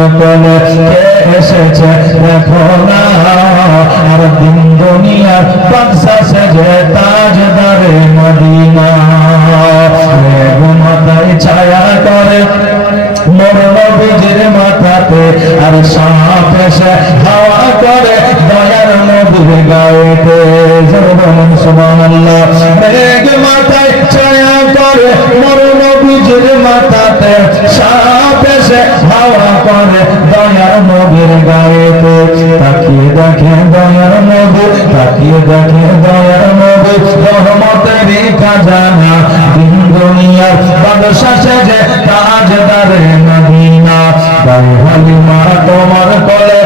তোমার কোলে কে এসেছে দেখো না, আর দিন দুনিয়ার বাদশা সেজে তাজদারে মদিনা। মাথায় ছায়া করে মোর নবীজির মাথাতে, আর সাপ এসে হাওয়া করে দয়ার নবীর গায়েতে। সুবহানাল্লাহ। মেঘ মাথায় ছায়া করে মোর নবীজির মাথাতে, সাপ এসে হাওয়া করে দয়ার নবীর গায়েতে। তাকিয়ে দেখে দয়ার নবী, তাকিয়ে দেখে দয়ার নবী, রহমতেরই খাজানা, দিন দুনিয়ার বাদশা সেজে তাজদারে মদিনা। ভাই হালিমা তোমার কোলে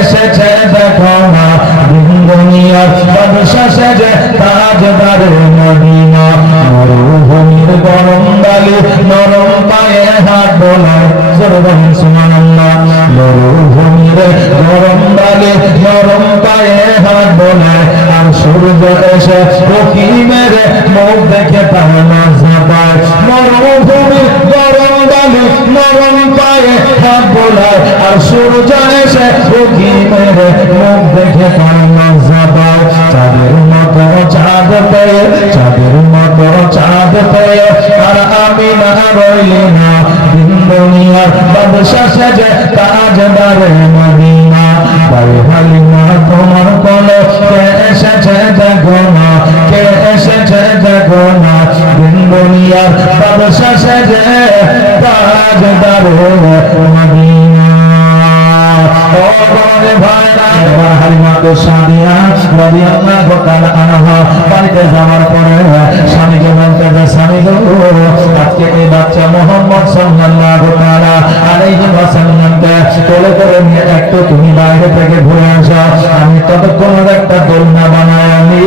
এসেছে দেখো না, দিন দুনিয়ার বাদশা সেজে তাজদারে মদিনা। মরুভূমির গরম বালি নরম পায়ে হাত বোলায়, সুবহানাল্লাহ। মরুভূমির গরম বালি নরম পায়ে হাত বোলায়, আর সূর্য এসে উঁকি মেরে মুখ দেখে তার লজ্জা পায়। মরুভূমির গরম বালি নরম পায়ে হাত বোলায়, আর সূর্য এসে উঁকি মেরে মুখ দেখে তার লজ্জা পায়। চাঁদের মতো চাঁদ পেয়ে, চাঁদের মতো চাঁদ পেয়ে আর আমি না রইলি না, দিন দুনিয়ার বাদশা সেজে তাজদারে মদিনা। ভাই হালিমা তোমার কোলে কে এসেছে দেখো না, কে এসেছে দেখো না, দিন দুনিয়ার বাদশা সেজে তাজদারে মদিনা। ও বলে ভাইরা, এবার হালিমা তো সাদিয়া রাদিয়াল্লাহু তাআলা আনহা বাড়িতে যাওয়ার পরে স্বামীকে বলতে যে স্বামী গো, আজকে এই বাচ্চা মুহাম্মদ সাল্লাল্লাহু তাআলা আলাইহি ওয়াসাল্লামকে কোলে করে নিয়ে একটু তুমি বাইরে থেকে ঘুরে আসো। আমি ততক্ষণ একটা দোলনা বানায় আনি,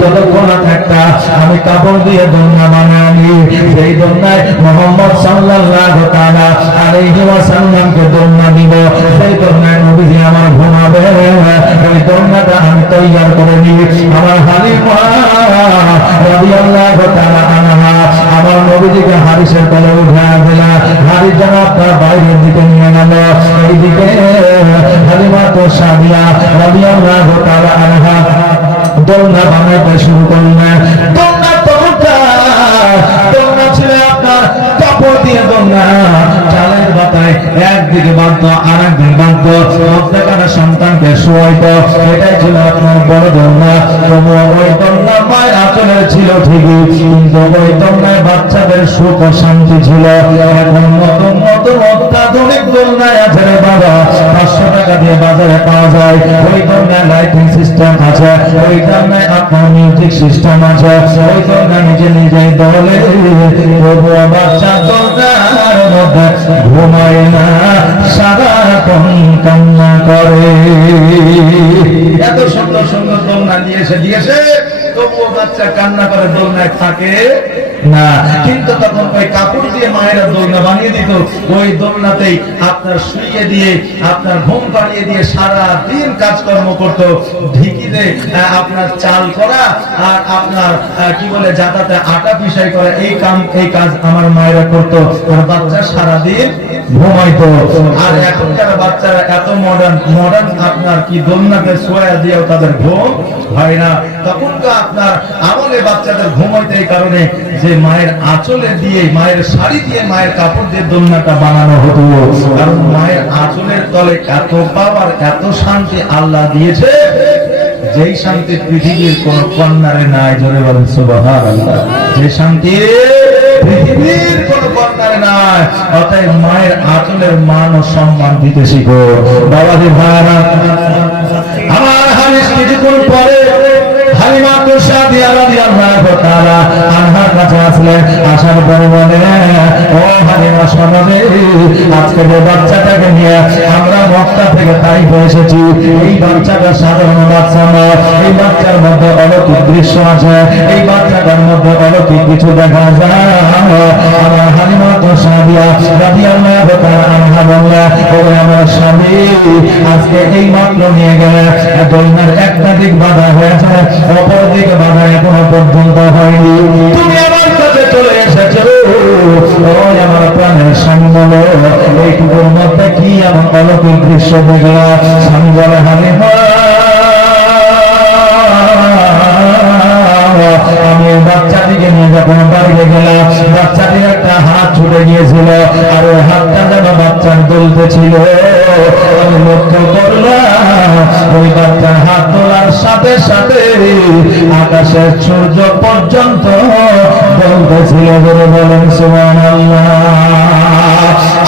ততক্ষণ একটা আমি কাপড় দিয়ে দোলনা বানায় আনি, সেই দোলনায় মুহাম্মদ সাল্লাল্লাহু তাআলা আলাইহি ওয়াসাল্লামকে দোলনা দিব, সেই দোলনায় নবীজি আমার ঘুমাবে, ওই দোলনাটা আমি তৈয়ার করে নিই। আমার হালিমা রাদিয়াল্লাহু তাআলা আনহা আমার নবীজিকে হারিসের তলে উঠে দিলা, হারিস যেন আপনার বাইরের দিকে নিয়ে গেল। এইদিকে হালিমা তো সাদিয়া রাদিয়াল্লাহু তাআলা আনহা দোলনা বানাতে শুরু করলেন। দোলনা তো দোলনা ছিল আপনার কাপড় দিয়ে দোলনা, চালের বাতায় একদিকে বাঁধতো আর একদিকে বাঁধতো, প্রত্যেকটা সন্তানকে শোয়াইতো, এটাই ছিল আপনার বড় দোলনা। তবুও ওই দোলনা মায়ের আচলের ছিল ঠিকই, কিন্তু ওই দোলনায় বাচ্চাদের সুখ ও শান্তি ছিল। এখন নতুন নতুন অত্যাধুনিক দোলনায় আছে রে বাবা, 500 টাকা দিয়ে বাজারে পাওয়া যায়। ওই দোলনায় লাইটিং সিস্টেম আছে, ওই দোলনায় আপনার মিউজিক সিস্টেম আছে, ওই দোলনা নিজে নিজেই দোলে। তবুও বাচ্চা দোলনার মধ্যে ঘুমায় না, সারাক্ষণ কান্না করে। এত সুন্দর সুন্দর দোলনা দিয়েছে, তবুও বাচ্চা কান্না করে, দোলনায় থাকে না। কিন্তু তখন ওই কাপড় দিয়ে মায়েরা দোলনা বানিয়ে দিত, ওই দোলনাতেই আপনার শুইয়ে দিয়ে আপনার ঘুম পাড়িয়ে দিয়ে সারা দিন কাজকর্ম করত। ঢিকিতে আপনার চাল করা আর আপনার কি বলে জাতাতে আটা পিসাই করা, এই কাজ আমার মায়েরা করতো, আর বাচ্চা সারা দিন ঘুমাইতো। আর এখনকার বাচ্চারা এত মডার্ন আপনার কি দোলনাতে শোয়া দিয়েও তাদের ঘুম হয় না। তখন তো আপনার আমলে বাচ্চাদের ঘুমাইতে এই কারণে যে মায়ের আঁচলে দিয়ে, মায়ের শাড়ি দিয়ে, মায়ের কাপড় দিয়ে দোলনাটা বানানো হতো। কারণ মায়ের আঁচলের তলে এত পাওয়ার, এত শান্তি আল্লাহ দিয়েছে, যেই শান্তি পৃথিবীর কোন কন্যারে নাই। জোরে বলেন সুবহানাল্লাহ। যে শান্তি পৃথিবীর কোন কন্যারে নাই। অতএব মায়ের আঁচলের মান ও সম্মান দিতে শিখো। বাবাজি ভাইরা, আমার হাদিস কিছুক্ষণ পরে হালিমা তো সাদিয়া রাদিয়াল্লাহু তাআলা আনহার কাছে আসলেন। আসার পরে বলে, ও হালিমা শোনো রে, আজকে যে বাচ্চাটাকে নিয়ে আমরা মক্কা থেকে তাইফ এসেছি, এই বাচ্চাটা সাধারণ বাচ্চা না, এই বাচ্চার মধ্যে অলৌকিক দৃশ্য আছে, এই বাচ্চাটার মধ্যে অলৌকিক কিছু দেখা যায়। আমার হালিমা তো সাদিয়া রাদিয়াল্লাহু তাআলা আনহা বললেন, ও আমার স্বামী, আজকে এই মাত্র নিয়ে গেলে দোলনার একটা দিক বাধা হয়েছে, অপর দিকে বাধা এখনো পর্যন্ত হয়নি। তুমি আমার কাছে চলে এসেছো, ও আমার প্রাণের সম্বল, এইটুকুর মধ্যে কি এমন অলৌকিক দৃশ্য দেখলা। স্বামী বলে হালিমা আমি বাচ্চাটিকে নিয়ে যখন বাড়িতে গেলাম, বাচ্চাটির একটা হাত ছুটে গিয়েছিল আর ওই হাতটা যেন বাচ্চার দুলতে ছিল। আমি লক্ষ্য করলাম ওই বাচ্চার হাত তোলার সাথে সাথে আকাশের সূর্য পর্যন্ত দুলতেছিল। বলে বলেন সুবহানাল্লাহ।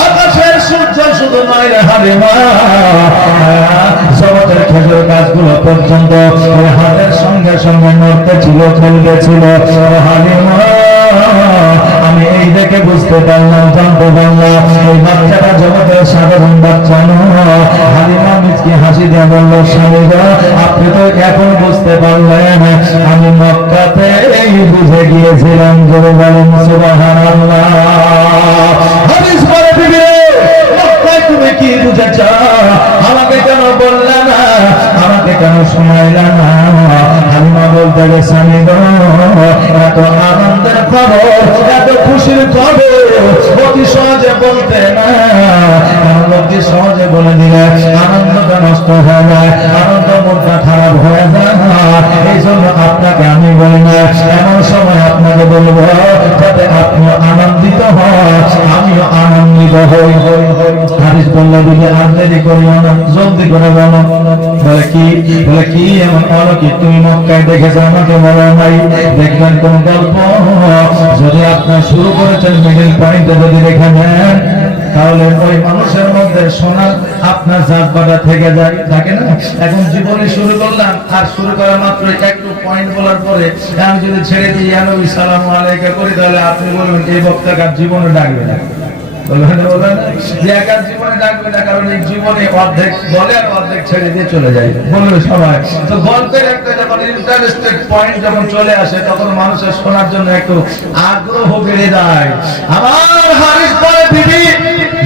আকাশের সূর্য শুধু নয় রে হালিমা, জগতের খেজুর গাছগুলো পর্যন্ত ওই হাতের সঙ্গে সঙ্গে নড়তে ছিল, খেলতে ছিল। হালিমা আমি এই দেখে বুঝতে পারলাম, জানতে পারলাম এই বাচ্চাটা জগতের সাধারণ বাচ্চা নয়। হালিমা মিচকি হাসি দিয়ে বলল, স্বামী গো আপনি তো এখন বুঝতে পারলেন, আমি মক্কাতে এই বুঝে গিয়েছিলাম। জোরে বলেন সুবহানাল্লাহ। হাদিস পড়ে দিবি মক্কায় তুমি কি বুঝেছ? আমাকে কেন বললে না, আমাকে কেন শোনাইলে না? হালিমা বলতে গেছে, স্বামী গো এত আনন্দের খবর, এত খুশির খবর অতি সহজে বলতে না। অতি সহজে বলে দিলে আনন্দটা নষ্ট হয়ে যায়, আনন্দ মনটা খারাপ হয়ে যায়। এই জন্য আপনাকে আমি বলি না, এমন সময় আপনাকে বলবো যাতে আপনি আনন্দিত হন, আমিও আনন্দিত হই। হাদিস বললে দিলে আর দেরি করিও না, জলদি করে বলো। বলে কি? বলে কি এমন অলৌকিক তুমি মক্কায় দেখেছো আমাকে বলো নাই? দেখবেন কোন গল্প যদি আপনার শুরু করেছেন মিডিল পয়েন্টে যদি রেখে নেন, তাহলে ওই মানুষের মধ্যে শোনার আপনার জাতবাটা থেকে যায়, থাকে না? এখন জীবনে শুরু করলাম আর শুরু করা মাত্র একটু পয়েন্ট বলার পরে আমি যদি ছেড়ে দিই নবী সালামু আলাইকা করি, তাহলে আপনি বলবেন এই বক্তাকে আর জীবনে ডাকবে না। জীবনে ডাকবে না, কারণ এই জীবনে অর্ধেক বলে আর অর্ধেক ছেড়ে দিয়ে চলে যায়, বলবে সবাই। তো গল্পের একটা যখন ইন্টারেস্টেড পয়েন্ট যখন চলে আসে, তখন মানুষের শোনার জন্য একটু আগ্রহ বেড়ে যায়। আমার হাদিস পড়ে দিবি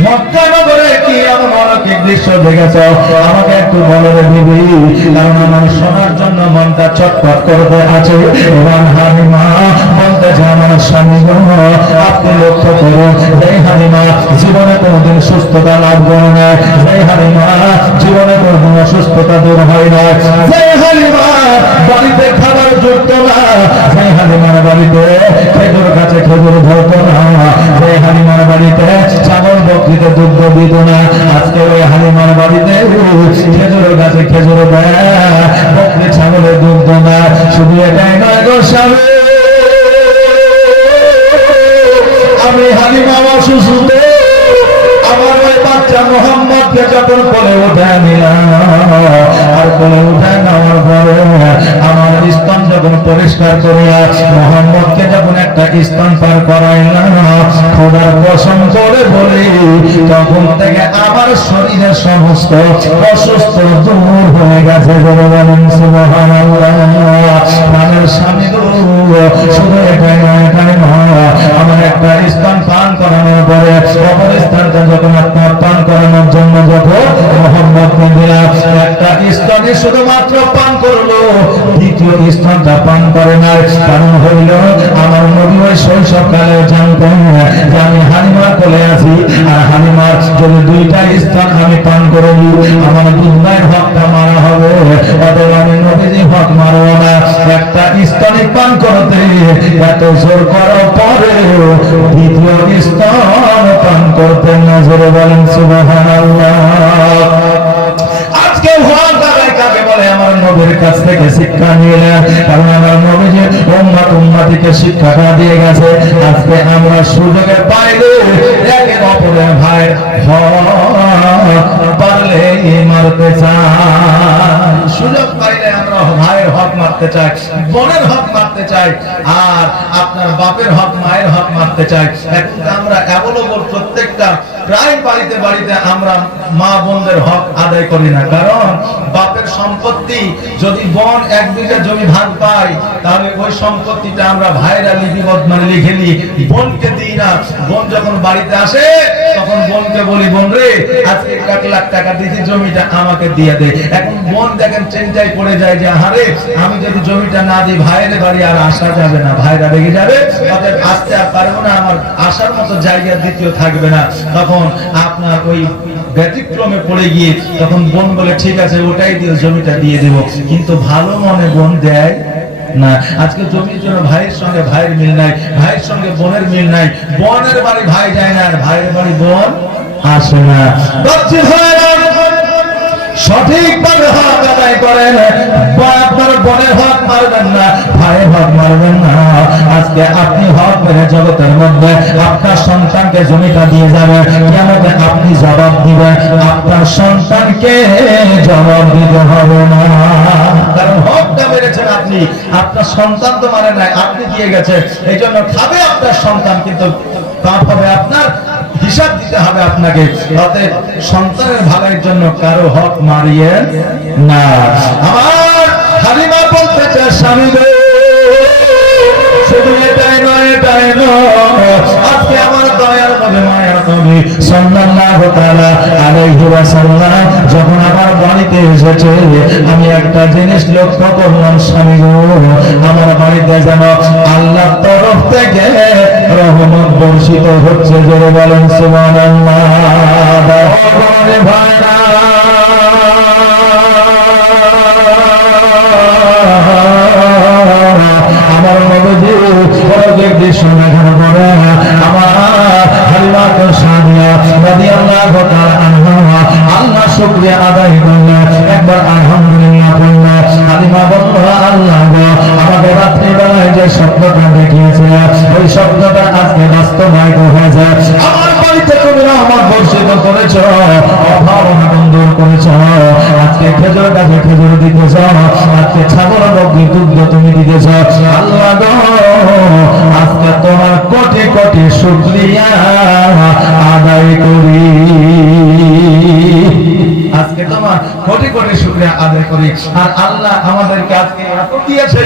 মক্কা নগরে কি এমন অলৌকিক দৃশ্য দেখেছ? আমাকে একটু বলো রে দিবি, কারণ আমার শোনার জন্য মনটা ছটফট করতে আছে। এবং হালিমা বলতেছে, আমার স্বামী গো আপনি লক্ষ্য করুন, এই হালিমা জীবনে কোনোদিন সুস্থতা লাভ করে না, এই হালিমা জীবনে কোনোদিন অসুস্থতা দূর হয় না, যে হালিমা বাড়িতে খাবার জুটতো না, যে হালিমার বাড়িতে খেজুর গাছে খেজুর ধরতো না, যে হালিমার বাড়িতে ছাগল বকরিতে দুধ দিত না, আজকে ওই হালিমার বাড়িতে খেজুর গাছে খেজুর দেয়, বকরি ছাগলের দুধ না। শুধু এটাই নয় গো স্বামী, আমি হালিমা অসুস্থ, আমার ওই বাচ্চা মোহাম্মদকে যখন কোলে উঠে নিলাম, আর কোলে উঠে নেওয়ার পরে আমার স্তন যখন পরিষ্কার করিয়া মোহাম্মদকে যখন একটা স্তন পার করাইলাম, খোদার কসম করে বলি তখন থেকে আমার শরীরের সমস্ত অসুস্থ দূর হয়ে গেছে। বলে বলেন সুবহানাল্লাহ। প্রাণের স্বামী গো শুধু এটাই নয়, এটাই নয়, আমার একটা স্তন পান করানোর পরে অপর স্থানটা যখন আপনার পান করানোর জন্য যখন মোহাম্মদকে দিলাম, একটা স্তনে শুধুমাত্র পান করলো, দ্বিতীয় স্তনটা পান করে না। কারণ হইল আমার নবী ওই শৈশবকালে জানতেন যে আমি হালিমার কোলে আছি, আর হালিমার যদি দুইটা স্তন আমি পান করে নিই, আমার দুধের হকটা মারা হবে, অতএব আমি নবীজি হক মারব না। একটা স্তনে পান করতে এত জোর করার পরে দ্বিতীয় স্তন পান করতে না। জোরে বলেন সুবহানাল্লাহ। আজকে হওয়ার দাঁড়ায় কাকে বলে? আমার নবীর কাছ থেকে শিক্ষা নিলেন, কারণ আমার নবী যে উম্মত উম্মতিকে শিক্ষাটা দিয়ে গেছে। আজকে আমরা সুযোগে পাইলে একে অপরের ভাই পারলে মারতে চাই, সুযোগ পাইলে আমরা ভাইয়ের হক মারতে চাই, বোনের হক মারতে চাই, আর আপনার বাপের হক মায়ের হক মারতে চাই। এখন আমরা অ্যাভেলেবল প্রত্যেকটা প্রায় বাড়িতে বাড়িতে আমরা মা বোনদের হক আদায় করি না, কারণ বাপের সম্পত্তি যদি বোন 1 বিঘা জমি ভাগ পায়, তাহলে ওই সম্পত্তিটা আমরা ভাইরা লিপিবদ্ধ মানে লিখে নিই, বোনকে দিই না। বোন যখন বাড়িতে আসে তখন বোনকে বলি, বোন রে আজকে 1 লাখ টাকা দিয়েছি, জমিটা আমাকে দিয়ে দে। এখন বোন দেখেন চিন্তায় পড়ে যায় যে আরে আমি যদি জমিটা না দিই ভাইয়ের বাড়ি আর আসা যাবে না, ভাইরা রেগে যাবে, অতএব আসতে আর পারবো না, আমার আসার মতো জায়গা দ্বিতীয় থাকবে না। তখন আপনার ওই ব্যতিক্রমে পড়ে গিয়ে তখন বোন বলে ঠিক আছে ওটাই দিও, জমিটা দিয়ে দেব। কিন্তু ভালো মনে বোন দেয় না। আজকে জমির জন্য ভাইয়ের সঙ্গে ভাইয়ের মিল নাই, ভাইয়ের সঙ্গে বোনের মিল নাই, বোনের বাড়ি ভাই যায় না আর ভাইয়ের বাড়ি বোন আসে না। সঠিকভাবে হক আদায় করেন, আপনার বোনের হক মারবেন না, ভাইয়ের হক মারবেন না। আজকে আপনি হক মেরে জগতের মধ্যে আপনার সন্তানকে জমিটা দিয়ে যাবেন, কিয়ামতে আপনি জবাব দিবেন, আপনার সন্তানকে জবাব দিতে হবে না। কারণ হকটা মেরেছেন আপনি, আপনার সন্তান তো মানে নাই, আপনি দিয়ে গেছেন, এই জন্য খাবে আপনার সন্তান, কিন্তু পাপ হবে আপনার, হিসাব দিতে হবে আপনাকে। অতএব সন্তানের ভালোর জন্য কারো হক মারিয়েন না। আমার হালিমা বলতে চায় স্বামী গো, শুধু এটাই নয়, এটাই নয়, আজকে আমার দয়ার নবী মায়ার নবী সাল্লাল্লাহু তাআলা আলাইহি ওয়াসাল্লাম যখন আমার বাড়িতে এসেছে, আমি একটা জিনিস লক্ষ্য করলাম, স্বামী গো আমার বাড়িতে যেন আল্লাহর তরফ থেকে রহমত বর্ষিত হচ্ছে। জোরে বলেন সুবহানাল্লাহ। ভাইরা আমার নবীজি পরকের দৃশ্য দেখানো করে আমার হালিমা তো সাদিয়া রাদিয়াল্লাহু তাআলা আনহা আল্লাহ শুকরিয়া আদায় করলেন, একবার আলহামদুলিল্লাহ বললেন। হালিমা বলল, আল্লাহ গো আমাদের রাত্রি বেলায় যে স্বপ্নটা দেখিয়েছে ওই স্বপ্নটা আজকে বাস্তবায়িত হয়েছে। আমার বাড়িতে তুমি রহমত বর্ষিত করেছ, অভাব অনটন দূর করেছ, আজকে খেজুর গাছে খেজুর দিতেছ, আজকে ছাগল বকরি দুগ্ধ তুমি দিতেছ। আল্লাহ গো আজকে তোমার কোটি কোটি শুকরিয়া আদায় করি, আজকে তোমার কোটি কোটি শুকরিয়া আদায় করি। আর আল্লাহ আমাদেরকে আজকে এত দিয়েছে,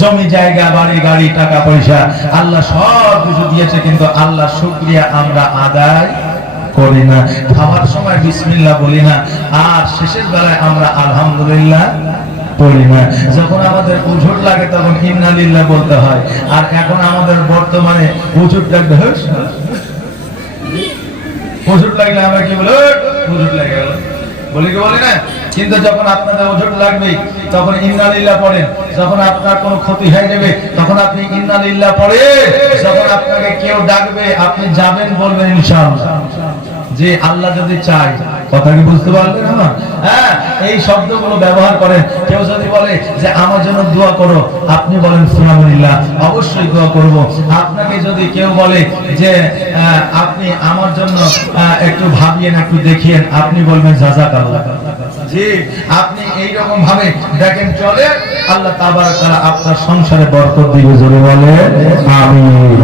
জমি জায়গা বাড়ি গাড়ি টাকা পয়সা আল্লাহ সব কিছু দিয়েছে, কিন্তু আল্লাহ শুকরিয়া আমরা আদায় করি না। খাবার সময় বিসমিল্লাহ বলি না, আর শেষের বেলায় আমরা আলহামদুলিল্লাহ পড়ি না। যখন আমাদের উজুর লাগে তখন ইন্না লিল্লাহ বলতে হয়, আর এখন আমাদের বর্তমানে উজুর লাগবে, উজুর লাগলে আমরা কি বলি, উজুর লাগে বলি কি বলি না। কিন্তু যখন আপনাদের ওজোট লাগবে তখন ইন্না লিল্লাহ পড়েন, যখন আপনার কোনো ক্ষতি হয়ে যাবে তখন আপনি ইন্না লিল্লাহ পড়েন, যখন আপনাকে কেউ ডাকবে আপনি যাবেন বলবেন ইনশাআল্লাহ, যে আল্লাহ যদি চায়। কথা কি বুঝতে পারলেন আমার? হ্যাঁ, এই শব্দগুলো ব্যবহার করেন। কেউ যদি বলে যে আমার জন্য দোয়া করো, আপনি বলেন সুবহানাল্লাহ, অবশ্যই দোয়া করব। আপনাকে যদি কেউ বলে যে আপনি আমার জন্য একটু ভাবিয়েন, একটু দেখিয়েন, আপনি বলবেন জাযাকাল্লাহ। জি, আপনি এই রকম ভাবে দেখেন চলে, আল্লাহ তাবারক তাআলা আপনার সংসারে বরকত দিবে। জোরে বলে আমিন।